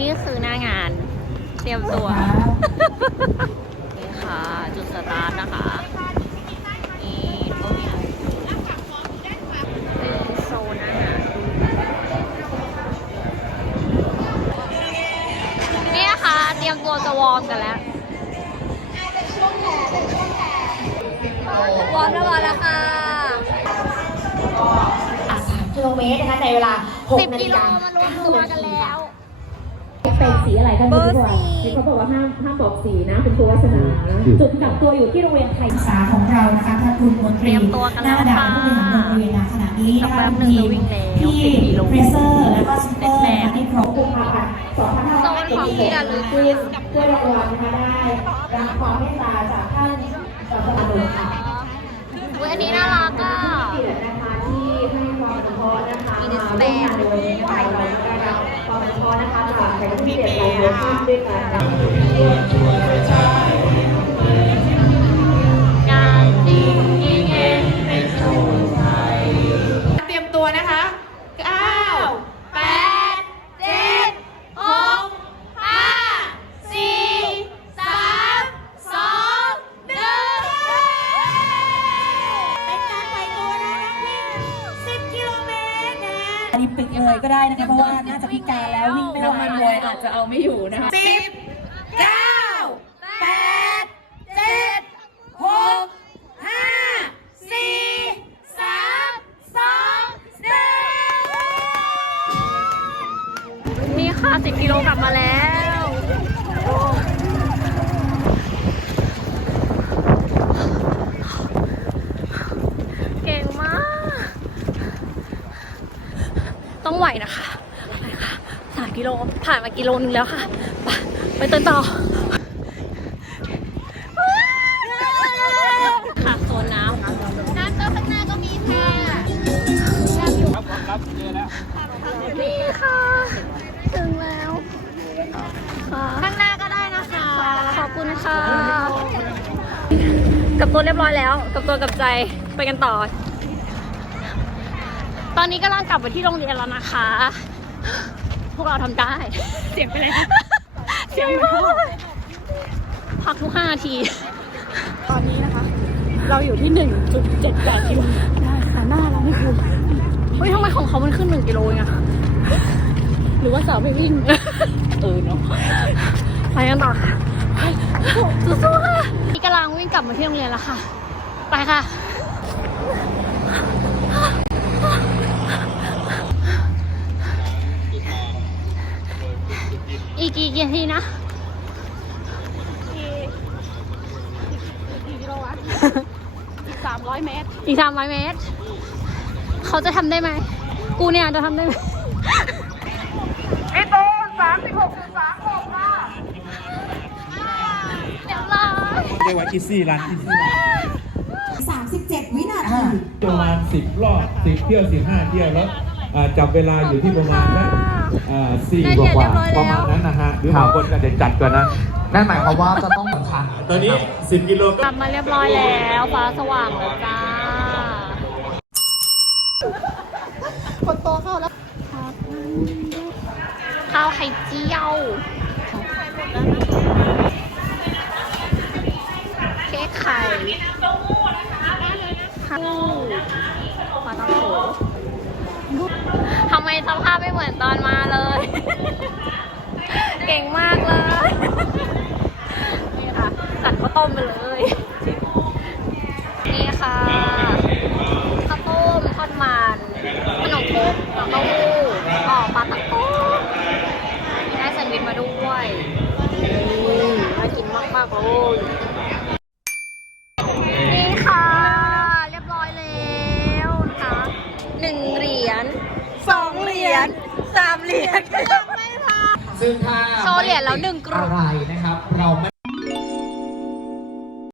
นี่คือหน้างานเตรียมตัว นี่ค่ะ จุดสตาร์ทนะคะนี่ตรงนี้เป็นโซนอาหารนี่นะคะเตรียมตัวจะวอร์มกันแล้ววอร์มแล้ววอร์มแล้วค่ะ3กิโลเมตรนะคะในเวลาสิบ6นากิฬิโลกามารวมตัวกันแล้ว เป็นสีอะไรกันเบดีอร์กว่าสี่ที่เขาบอกว่าห้ามห้ามบอกสีนะคุณครูวัฒนาจุดกักตัวอยู่ที่โรงเรียนไทยศึกษาของเรานะคะท่านคุณมนตเตรีรียมตัวกันหแล้น้าวด่านค่ะผู้บริหารโรงเรียนนะขณะนี้สักนะแป๊คะบหนึ่งทีจะมวิ่งแล้วที่สิบกิโลเพรสเซอร์แล้วก็ซุปเปอร์แรกมาที่ครบกุมภาพันธ์โซนของที่ระลึกขึ้นด้วยรางวัลนะคะได้รับความเมตตาจากท่านสสอนุค่ะ เกียรติหลายๆท่านด้วยกัน อันนี้ปิดเลยก็ได้นะคะเพราะว่าน่าจะพิการแล้ววิ่งไม่ไหวเลยอาจจะเอาไม่อยู่นะคะ10 9 8 7 6 5 4 3 2นี่ค่ะสิบกิโลกลับมาแล้ว เก่งมาก ต้องไหวนะคะไปค่ะสามกิโลผ่านมากิโลนึงแล้วค่ะ ไปไปเตินต่อค่ะโซนน้ำน้ำก็ข้างหน้าก็มีค่ะนี่ค่ะ ถึงแล้วค่ะข้างหน้าก็ได้นะคะ ขอบคุณค่ะ กับตัวเรียบร้อยแล้ว กับตัวกับใจไปกันต่อ ตอนนี้กำลังกลับไปที่โรงเรียนแล้วนะคะ พวกเราทำได้ เสียงไปเลยเสียงมากพักทุกห้านาที ตอนนี้นะคะ เราอยู่ที่ 1.78กิโลได้ค่ะหน้าเราไม่คือเฮ้ยทำไมของเขามันขึ้น 1 กิโลเองอะหรือว่าสาวไปวิ่ง เออเนาะไปกันต่อค่ะไปสู้ๆค่ะนี่กำลังวิ่งกลับมาที่โรงเรียนแล้วค่ะ ไปค่ะ กกี่นาทีนะอีก300เมตร อีกสามร้อยเมตร เขาจะทำได้ไหม กูเนี่ยจะทำได้ไหมพี่ตูน36 36ค่ะเดี๋ยวรอเรียกว่าอีซี่รันอีซี่รัน37 วินาที ประมาณสิบรอบสิบเที่ยวสิบห้าเที่ยวแล้วอ่าจับเวลาอยู่ที่ประมาณนั้ นอ่าสี่ได้กเรียนว่าเรียบร้อยแล้วประมาณนั้นนะฮะหรือบางคนอาจจะจัดกว่านั้น นั่นหมายความว่าจะต้องสำคัญตอนนี้สิบกิโลก็กลับมาเรียบร้อยแล้วฟ้าสว่างแล้วจ้า คนโตเข้าแล้ว ข้าวไข่เจียว เค้กไข่ข้าวปลาตะโข ทำไมสภาพไม่เหมือนตอนมาเลย เก่งมากเลย นี่ค่ะ สั่นข้าวต้มไปเลย นี่ค่ะข้าวต้มทอดมันขนมครกเต้าหู้อ๋อปลาตะโกได้แซนด์วิชมาด้วยน่ากินมากๆเลยนี่ค่ะ เรียบร้อยแล้วนะคะหนึ่งเหรียญสองเห รียญสามเหรียญยังไม่พอซึ่งถ้าโชว์เหรียญแล้วหนึ่งกรุ๊ป อะไรนะครับเราไม่